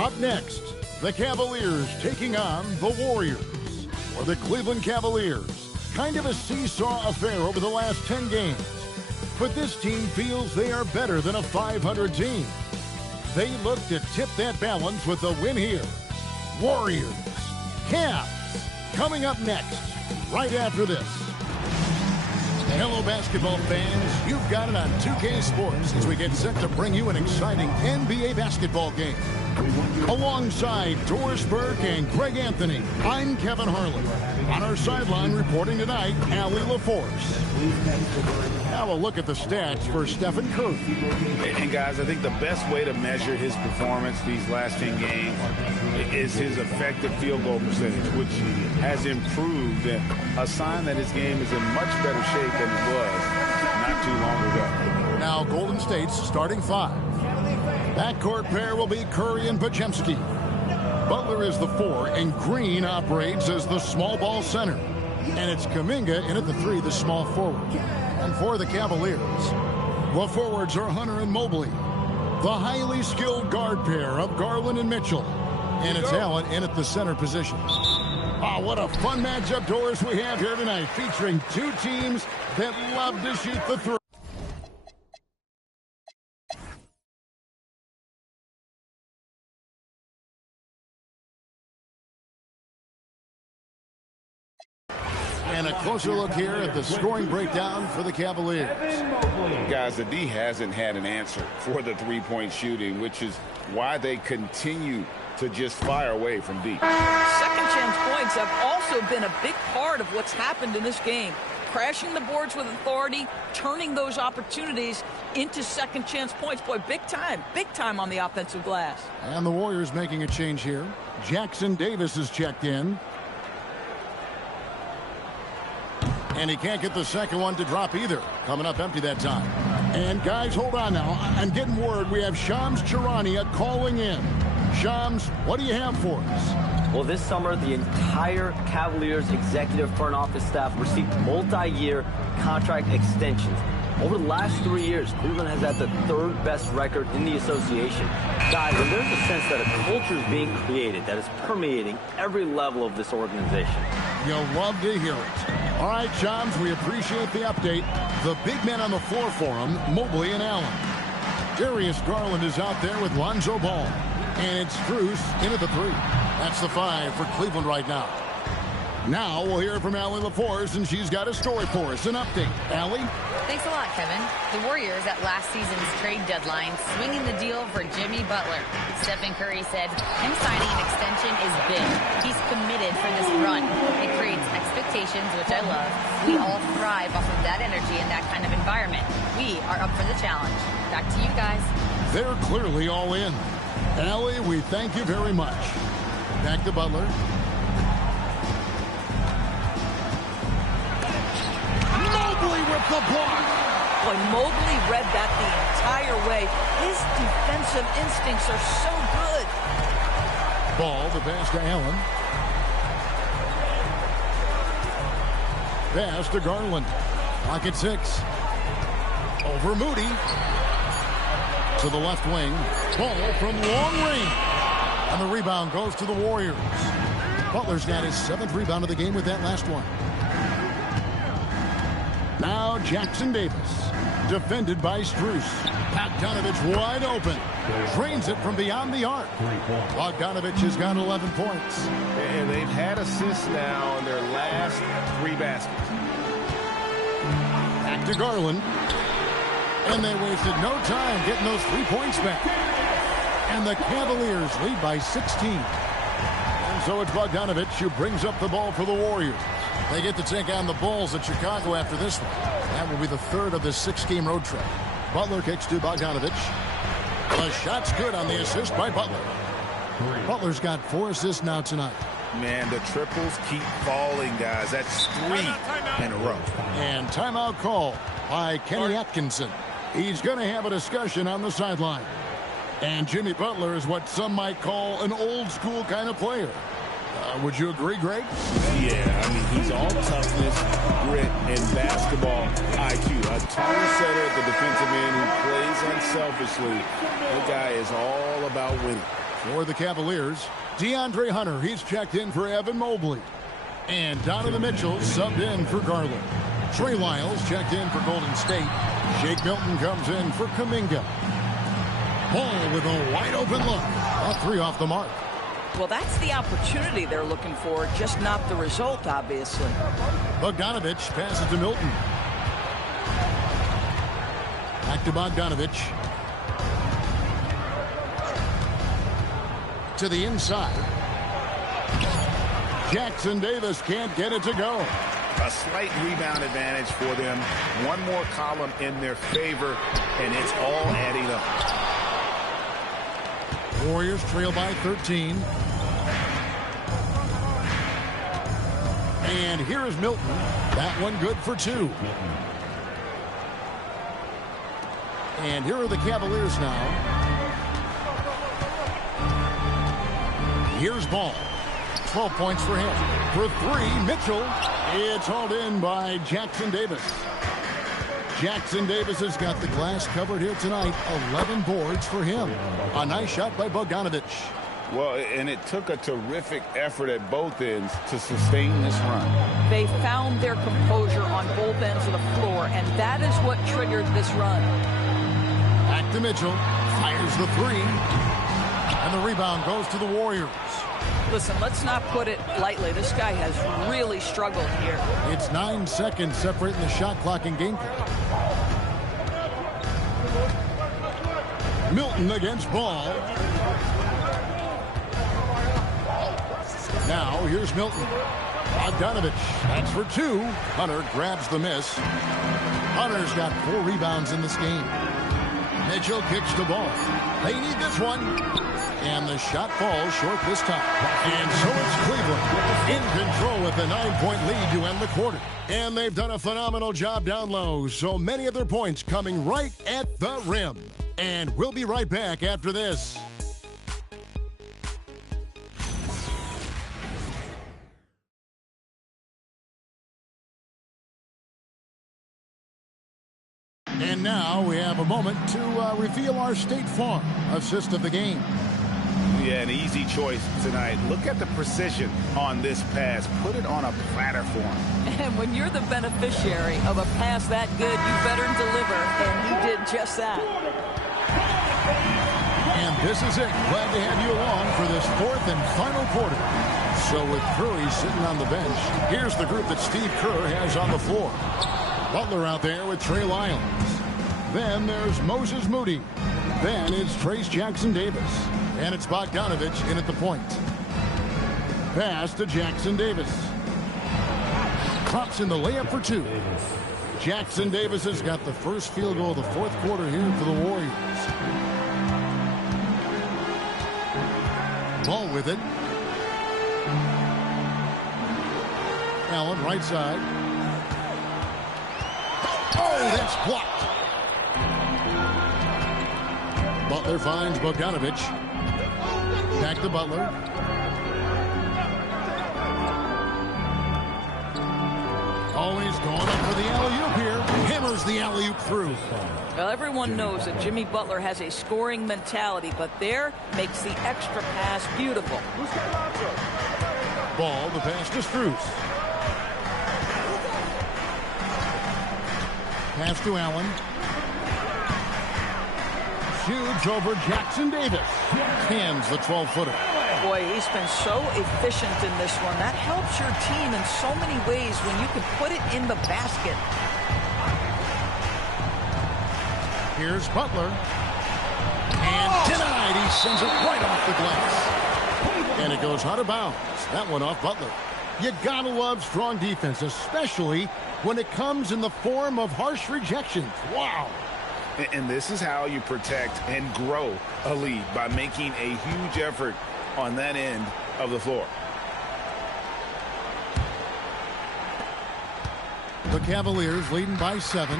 Up next, the Cavaliers taking on the Warriors. For the Cleveland Cavaliers, kind of a seesaw affair over the last 10 games. But this team feels they are better than a 500 team. They look to tip that balance with a win here. Warriors, Cavs, coming up next, right after this. Hello, basketball fans. You've got it on 2K Sports as we get set to bring you an exciting NBA basketball game. Alongside Doris Burke and Greg Anthony, I'm Kevin Harlan. On our sideline reporting tonight, Allie LaForce. Now a look at the stats for Stephen Curry. And guys, I think the best way to measure his performance these last 10 games is his effective field goal percentage, which has improved. A sign that his game is in much better shape than it was not too long ago. Now Golden State's starting five. Backcourt pair will be Curry and Podziemski. Butler is the 4, and Green operates as the small ball center. And it's Kuminga in at the 3, the small forward. And for the Cavaliers, the forwards are Hunter and Mobley. The highly skilled guard pair of Garland and Mitchell. And it's Allen in at the center position. Oh, what a fun matchup, Doris, we have here tonight, featuring two teams that love to shoot the three. And a closer look here at the scoring breakdown for the Cavaliers. Guys, the D hasn't had an answer for the three-point shooting, which is why they continue to just fire away from deep. Second chance points have also been a big part of what's happened in this game. Crashing the boards with authority, turning those opportunities into second chance points. Boy, big time on the offensive glass. And the Warriors making a change here. Jackson Davis is checked in. And he can't get the second one to drop either. Coming up empty that time. And guys, hold on now. I'm getting word we have Shams Charania calling in. Shams, what do you have for us? Well, this summer, the entire Cavaliers executive front office staff received multi-year contract extensions. Over the last 3 years, Cleveland has had the 3rd best record in the association. Guys, and there's a sense that a culture is being created that is permeating every level of this organization. You'll love to hear it. All right, Shams, we appreciate the update. The big men on the floor for him, Mobley and Allen. Darius Garland is out there with Lonzo Ball. And it's Strus in at the 3. That's the 5 for Cleveland right now. Now we'll hear from Allie LaForce, and she's got a story for us. An update. Allie? Thanks a lot, Kevin. The Warriors at last season's trade deadline swinging the deal for Jimmy Butler. Stephen Curry said him signing an extension is big. He's committed for this run. It creates expectations, which I love. We all thrive off of that energy and that kind of environment. We are up for the challenge. Back to you guys. They're clearly all in. Allie, we thank you very much. Back to Butler. Mobley with the block. Boy, Mobley read that the entire way. His defensive instincts are so good. Ball, the pass to Allen. Pass to Garland. Clock at 6. Over Moody. To the left wing. Ball from long range. And the rebound goes to the Warriors. Butler's got his 7th rebound of the game with that last one. Now Jackson Davis. Defended by Strus. Bogdanovich wide open. Drains it from beyond the arc. Bogdanovich has got 11 points. And they've had assists now in their last 3 baskets. Back to Garland. And they wasted no time getting those 3 points back. And the Cavaliers lead by 16. And so it's Bogdanovich who brings up the ball for the Warriors. They get to take on the Bulls at Chicago after this one. That will be the 3rd of this 6-game road trip. Butler kicks to Bogdanovich. The shot's good on the assist by Butler. Butler's got 4 assists now tonight. Man, the triples keep falling, guys. That's 3 in a row. And timeout call by Kenny Atkinson. He's going to have a discussion on the sideline. And Jimmy Butler is what some might call an old-school kind of player. Would you agree, Greg? Yeah, I mean, he's all toughness, grit, and basketball IQ. A taller setter, the defensive end who plays unselfishly. The guy is all about winning. For the Cavaliers, DeAndre Hunter, he's checked in for Evan Mobley. And Donovan Mitchell subbed in for Garland. Trey Lyles checked in for Golden State. Shake Milton comes in for Kuminga. Ball with a wide open look. A three off the mark. Well, that's the opportunity they're looking for, just not the result, obviously. Bogdanovich passes to Milton. Back to Bogdanovich. To the inside. Jackson Davis can't get it to go. A slight rebound advantage for them. One more column in their favor, and it's all adding up. Warriors trail by 13. And here is Milton. That one good for two. And here are the Cavaliers now. Here's Ball. 12 points for him. For three, Mitchell. It's hauled in by Jackson Davis. Jackson Davis has got the glass covered here tonight. 11 boards for him. A nice shot by Bogdanovich. Well, and it took a terrific effort at both ends to sustain this run. They found their composure on both ends of the floor, and that is what triggered this run. Back to Mitchell. Fires the three. And the rebound goes to the Warriors. Listen, let's not put it lightly. This guy has really struggled here. It's 9 seconds separating the shot clock and game clock. Milton against Ball. Now here's Milton. Bogdanovich. That's for two. Hunter grabs the miss. Hunter's got 4 rebounds in this game. Mitchell kicks the ball. They need this one. And the shot falls short this time. And so it's Cleveland in control with a 9-point lead to end the quarter. And they've done a phenomenal job down low. So many of their points coming right at the rim. And we'll be right back after this. And now we have a moment to reveal our State Farm assist of the game. Yeah, an easy choice tonight. Look at the precision on this pass. Put it on a platter for him. And when you're the beneficiary of a pass that good, you better deliver, and you did just that. And this is it. Glad to have you along for this 4th and final quarter. So with Curry sitting on the bench, here's the group that Steve Kerr has on the floor. Butler out there with Trey Lyles. Then there's Moses Moody. Then it's Trayce Jackson Davis. And it's Bogdanovich in at the point. Pass to Jackson Davis. Clocks in the layup for two. Jackson Davis has got the first field goal of the 4th quarter here for the Warriors. Ball with it. Allen right side. Oh, that's blocked. Butler finds Bogdanovich. Back to Butler. Oh, he's going up for the alley-oop here. Hammers the alley-oop through. Well, everyone knows that Jimmy Butler has a scoring mentality, but there makes the extra pass beautiful. Ball, the pass to Strus. Pass to Allen. Shoots over Jackson Davis. Hands the 12-footer. Boy, he's been so efficient in this one. That helps your team in so many ways when you can put it in the basket. Here's Butler. And denied. He sends it right off the glass. And it goes out of bounds. That one off Butler. You gotta love strong defense, especially when it comes in the form of harsh rejections. Wow. And this is how you protect and grow a lead, by making a huge effort on that end of the floor. The Cavaliers leading by 7.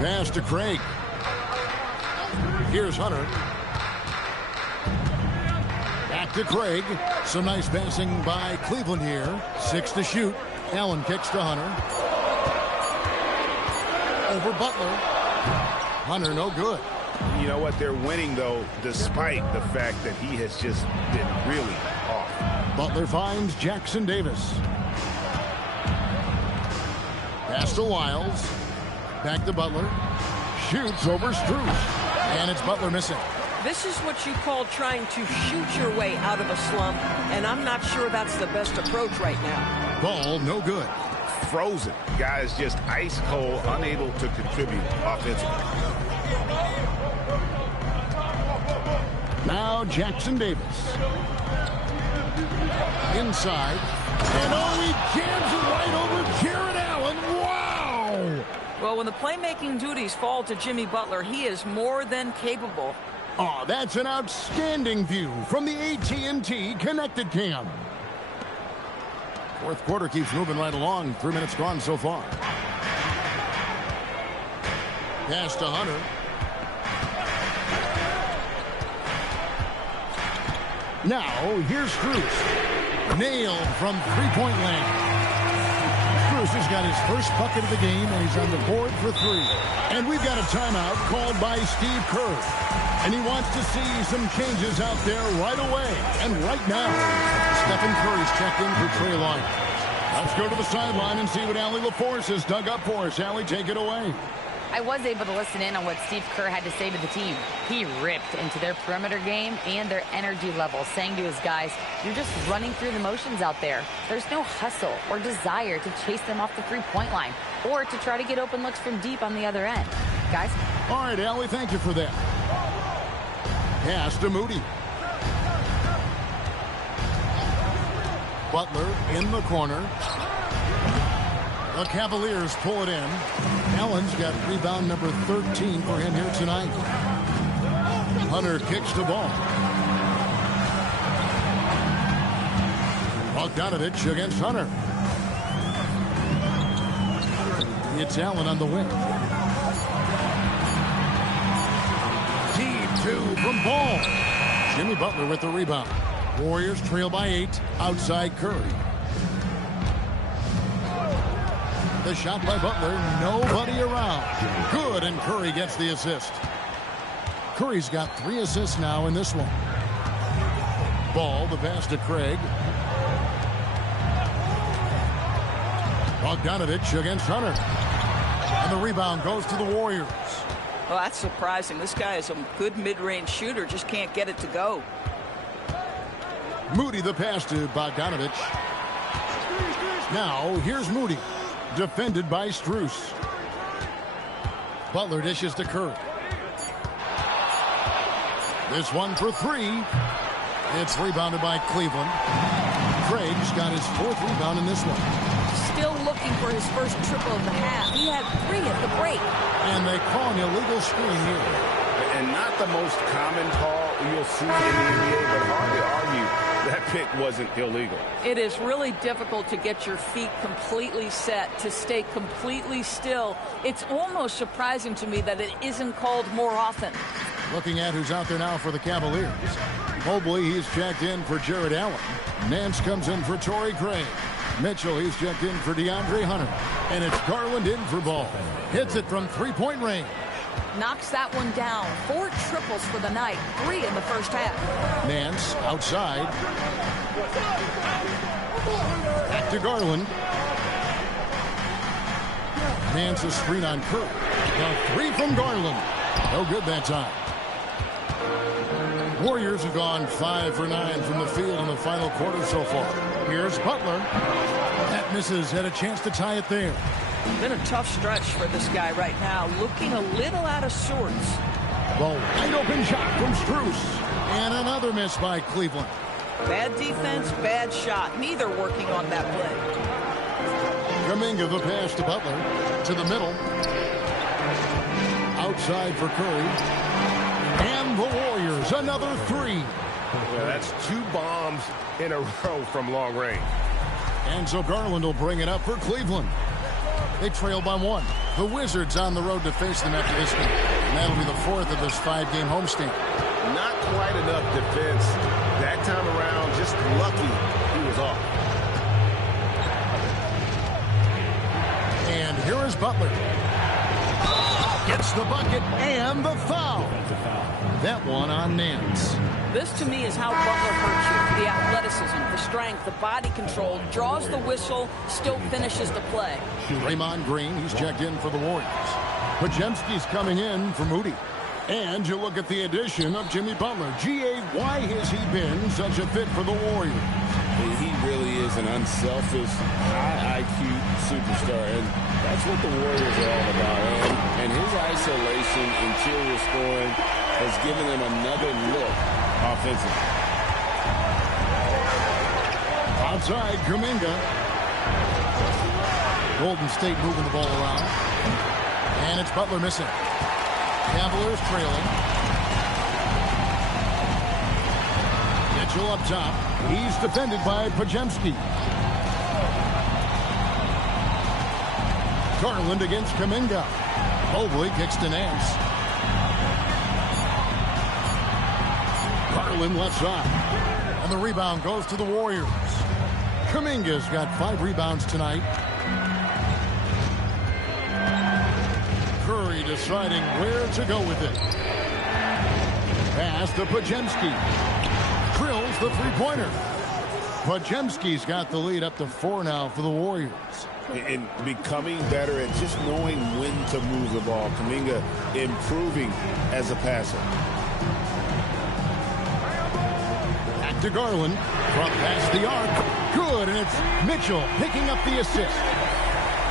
Pass to Craig. Here's Hunter. Back to Craig. Some nice passing by Cleveland here. 6 to shoot. Allen kicks to Hunter. Over Butler. Hunter no good. You know what? They're winning, though, despite the fact that he has just been really off. Butler finds Jackson Davis. Pass to Wiles. Back to Butler. Shoots over Strus. And it's Butler missing. This is what you call trying to shoot your way out of a slump, and I'm not sure that's the best approach right now. Ball no good. Frozen. Guy is just ice cold, unable to contribute offensively. Now Jackson Davis. Inside. And he jams it right over Jarrett Allen. Wow! Well, when the playmaking duties fall to Jimmy Butler, he is more than capable. Oh, that's an outstanding view from the AT&T Connected Cam. Fourth quarter keeps moving right along. 3 minutes gone so far. Pass to Hunter. Now, here's Strus. Nailed from three-point land. Strus has got his first bucket of the game, and he's on the board for 3. And we've got a timeout called by Steve Kerr. And he wants to see some changes out there right away. And right now, Stephen Curry's checked in for Trey Lyles. Let's go to the sideline and see what Allie LaForce has dug up for us. Allie, take it away. I was able to listen in on what Steve Kerr had to say to the team. He ripped into their perimeter game and their energy level, saying to his guys, you're just running through the motions out there. There's no hustle or desire to chase them off the three-point line or to try to get open looks from deep on the other end. Guys? All right, Allie, thank you for that. Pass to Moody. Butler in the corner. The Cavaliers pull it in. Allen's got rebound number 13 for him here tonight. Hunter kicks the ball. Bogdanovich against Hunter. It's Allen on the wing. Deep two from Ball. Jimmy Butler with the rebound. Warriors trail by 8 outside Curry. The shot by Butler, nobody around. Good, and Curry gets the assist. Curry's got 3 assists now in this one. Ball, the pass to Craig. Bogdanovich against Hunter. And the rebound goes to the Warriors. Well, that's surprising. This guy is a good mid-range shooter, just can't get it to go. Moody the pass to Bogdanovich. Now, here's Moody. Defended by Strus. Butler dishes to Curry. This one for 3. It's rebounded by Cleveland. Craig's got his 4th rebound in this one. Still looking for his first triple of the half. He had 3 at the break. And they call an illegal screen here. And not the most common call you'll see in the NBA, but hard to argue that pick wasn't illegal. It is really difficult to get your feet completely set, to stay completely still. It's almost surprising to me that it isn't called more often. Looking at who's out there now for the Cavaliers. Mobley, he's checked in for Jarrett Allen. Nance comes in for Torrey Craig. Mitchell, he's checked in for DeAndre Hunter. And it's Garland in for Ball. Hits it from three-point range. Knocks that one down. 4 triples for the night. 3 in the first half. Nance outside. Back to Garland. Nance a screen on Curry. The 3 from Garland. No good that time. Warriors have gone 5 for 9 from the field in the final quarter so far. Here's Butler. That misses. Had a chance to tie it there. Been a tough stretch for this guy right now. Looking a little out of sorts. The wide open shot from Strus. And another miss by Cleveland. Bad defense, bad shot. Neither working on that play. Kuminga the pass to Butler. To the middle. Outside for Curry. And the Warriors, another 3. Yeah, that's 2 bombs in a row from long range. And so Garland will bring it up for Cleveland. They trail by 1. The Wizards on the road to face them after this game. And that'll be the 4th of this 5-game homestand. Not quite enough defense that time around. Just lucky he was off. And here is Butler. Gets the bucket and the foul. That one on Nance. This, to me, is how Butler hurts you. The athleticism, the strength, the body control, draws the whistle, still finishes the play. Draymond Green, he's checked in for the Warriors. Podziemski's coming in for Moody. And you look at the addition of Jimmy Butler. G.A., why has he been such a fit for the Warriors? He really is an unselfish, high IQ superstar, and that's what the Warriors are all about. And his isolation, interior scoring, has given them another look offensively. Outside, Kuminga. Golden State moving the ball around. And it's Butler missing. Cavaliers trailing. Mitchell up top. He's defended by Podziemski. Garland against Kuminga. Mobley kicks to Nance. Garland left side. And the rebound goes to the Warriors. Kuminga's got 5 rebounds tonight. Curry deciding where to go with it. Pass to Podziemski. Drills the three-pointer. Podziemski's got the lead up to 4 now for the Warriors. And becoming better at just knowing when to move the ball. Kuminga improving as a passer. Back to Garland. Front past the arc. Good, and it's Mitchell picking up the assist.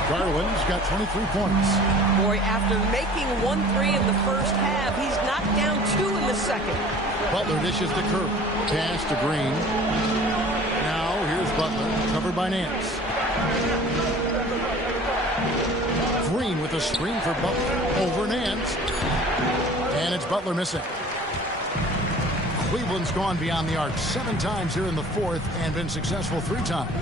Garland's got 23 points. Boy, after making 1-3 in the first half, he's knocked down 2 in the second. Butler dishes to Curry. Pass to Green. Now here's Butler, covered by Nance. Green with a screen for Butler. Over Nance. And it's Butler missing. Cleveland's gone beyond the arc 7 times here in the fourth and been successful 3 times.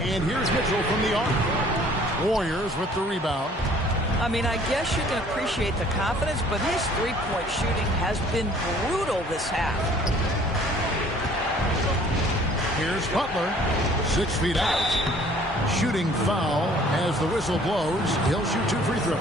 And here's Mitchell from the arc. Warriors with the rebound. I mean, I guess you can appreciate the confidence, but his three-point shooting has been brutal this half. Here's Butler, 6 feet out. Shooting foul as the whistle blows. He'll shoot 2 free throws.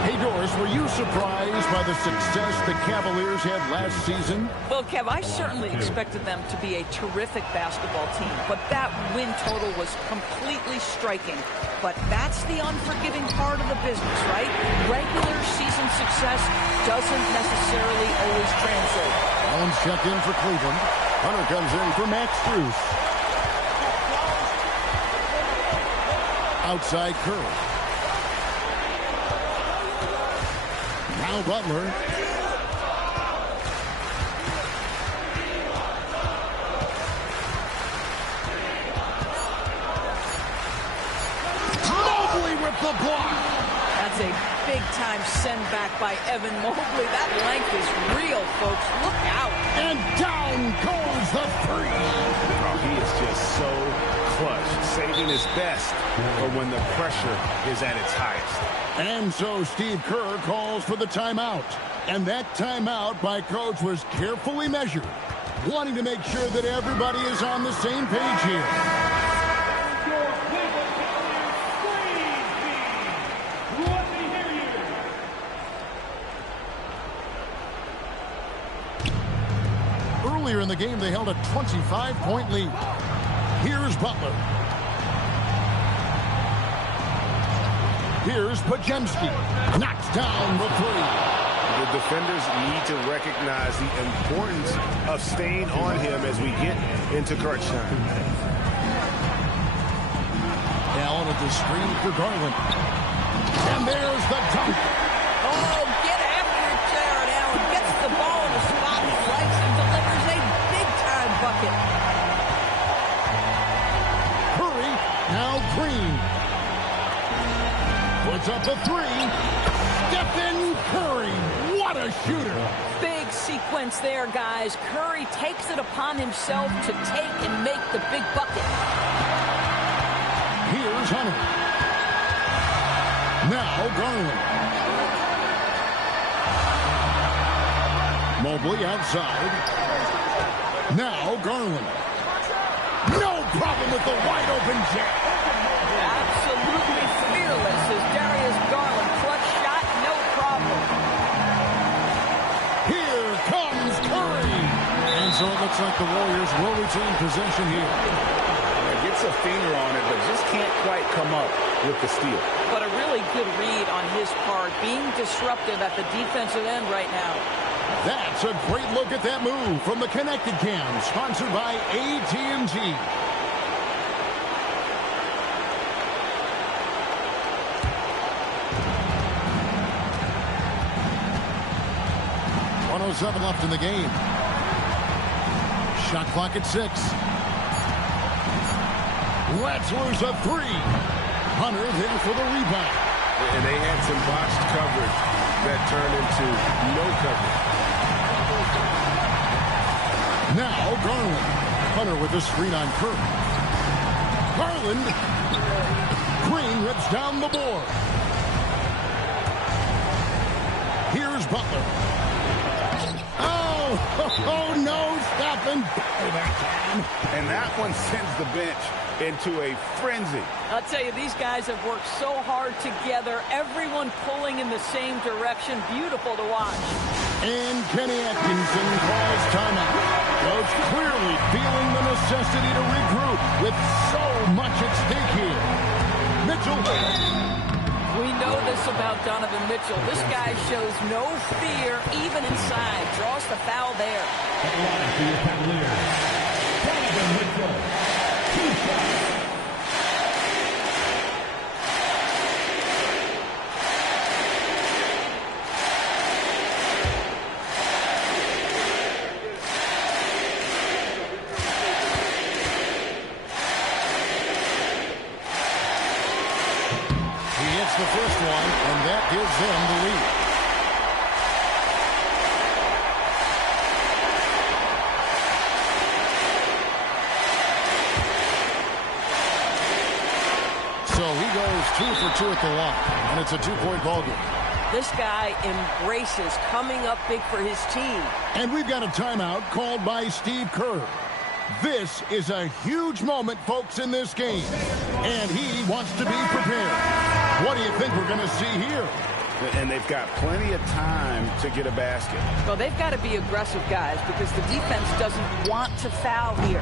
Hey, Doris, were you surprised by the success the Cavaliers had last season? Well, Kev, I certainly expected them to be a terrific basketball team, but that win total was completely striking. But that's the unforgiving part of the business, right? Regular season success doesn't necessarily always translate. Allen's checked in for Cleveland. Hunter comes in for Max Strus. Outside Curry. Now Butler. Mobley with the block. That's a big-time send-back by Evan Mobley. That length is real, folks. Look out. And down goes the 3. Oh, he is just so clutch, saving his best for when the pressure is at its highest. And so Steve Kerr calls for the timeout. And that timeout by Coach was carefully measured, wanting to make sure that everybody is on the same page here. Earlier in the game, they held a 25-point lead. Here's Butler. Here's Podziemski. Knocks down the 3. The defenders need to recognize the importance of staying on him as we get into crunch time. Allen at the screen for Garland. And there's the dunk. Oh, get after it, Jared Allen. Gets the ball in the spot he likes and delivers a big-time bucket. Curry, now Green. Puts up a 3. Stephen Curry. What a shooter. Big sequence there, guys. Curry takes it upon himself to take and make the big bucket. Here's Hunter. Now Garland. Mobley outside. Now Garland. No problem with the wide open jab. Absolutely fearless as Darius Garland so it looks like the Warriors will retain possession here. Gets a finger on it, but just can't quite come up with the steal. But a really good read on his part, being disruptive at the defensive end right now. That's a great look at that move from the Connected Cam, sponsored by AT&T. .107 left in the game. Shot clock at 6. Let's lose a 3. Hunter there for the rebound. And they had some botched coverage that turned into no coverage. Now Garland. Hunter with the screen on Kerr. Garland. Green rips down the board. Here's Butler. Oh, no, stopping. And that one sends the bench into a frenzy. I'll tell you, these guys have worked so hard together. Everyone pulling in the same direction. Beautiful to watch. And Kenny Atkinson calls timeout. Coach clearly feeling the necessity to regroup with so much at stake here. Mitchell. We know this about Donovan Mitchell. This guy shows no fear, even inside. Draws the foul there. Donovan Mitchell. 2 shots. The first one, and that gives them the lead. So he goes 2 for 2 at the line, and it's a 2-point ball game. This guy embraces coming up big for his team. And we've got a timeout called by Steve Kerr. This is a huge moment, folks, in this game, and he wants to be prepared. What do you think we're going to see here? And they've got plenty of time to get a basket. Well, they've got to be aggressive, guys, because the defense doesn't want to foul here.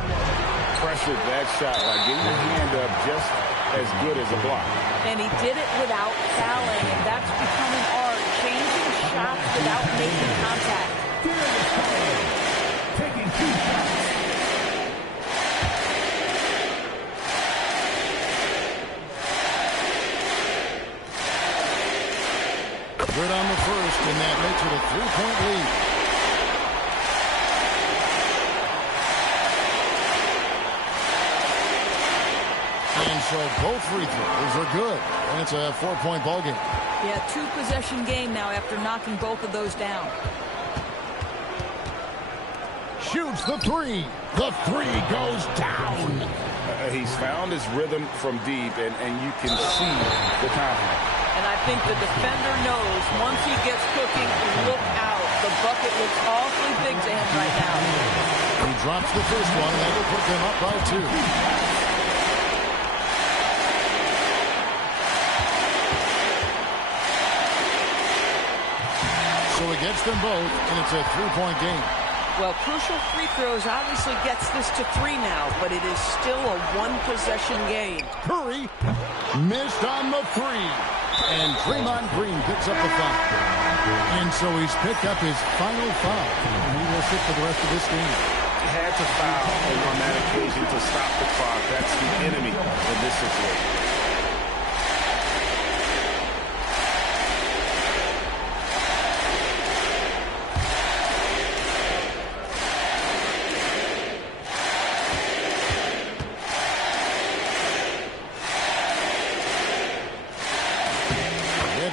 Pressured that shot by getting the hand up just as good as a block. And he did it without fouling, and that's becoming art, changing shots without making contact. Taking 2 shots. Good on the first, and that makes it a 3-point lead. And so both free throws are good, and it's a 4-point ball game. Yeah, 2-possession game now after knocking both of those down. Shoots the 3. The 3 goes down. He's found his rhythm from deep, and you can see the confidence. And I think the defender knows once he gets cooking, look out. The bucket looks awfully big to him right now. He drops the first one, and that will put them up by 2. So he gets them both, and it's a 3-point game. Well, crucial free throws obviously gets this to 3 now, but it is still a 1-possession game. Curry missed on the 3. And Draymond Green picks up the foul. And so he's picked up his final foul. And he will sit for the rest of this game. Had to foul on that occasion to stop the clock. That's the enemy in this situation.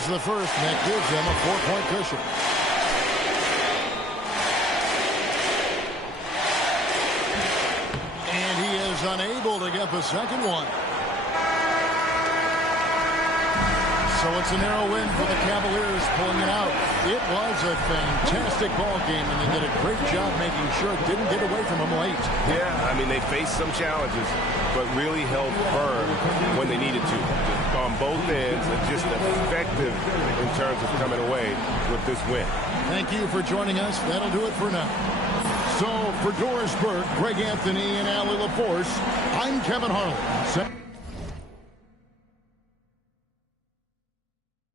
The first, and that gives them a 4-point cushion. And he is unable to get the second one. So it's a narrow win for the Cavaliers, pulling it out. It was a fantastic ball game, and they did a great job making sure it didn't get away from them late. Yeah, I mean, they faced some challenges, but really held firm when they needed to. On both ends, and just effective in terms of coming away with this win. Thank you for joining us. That'll do it for now. So for Doris Burke, Greg Anthony, and Allie LaForce, I'm Kevin Harlan.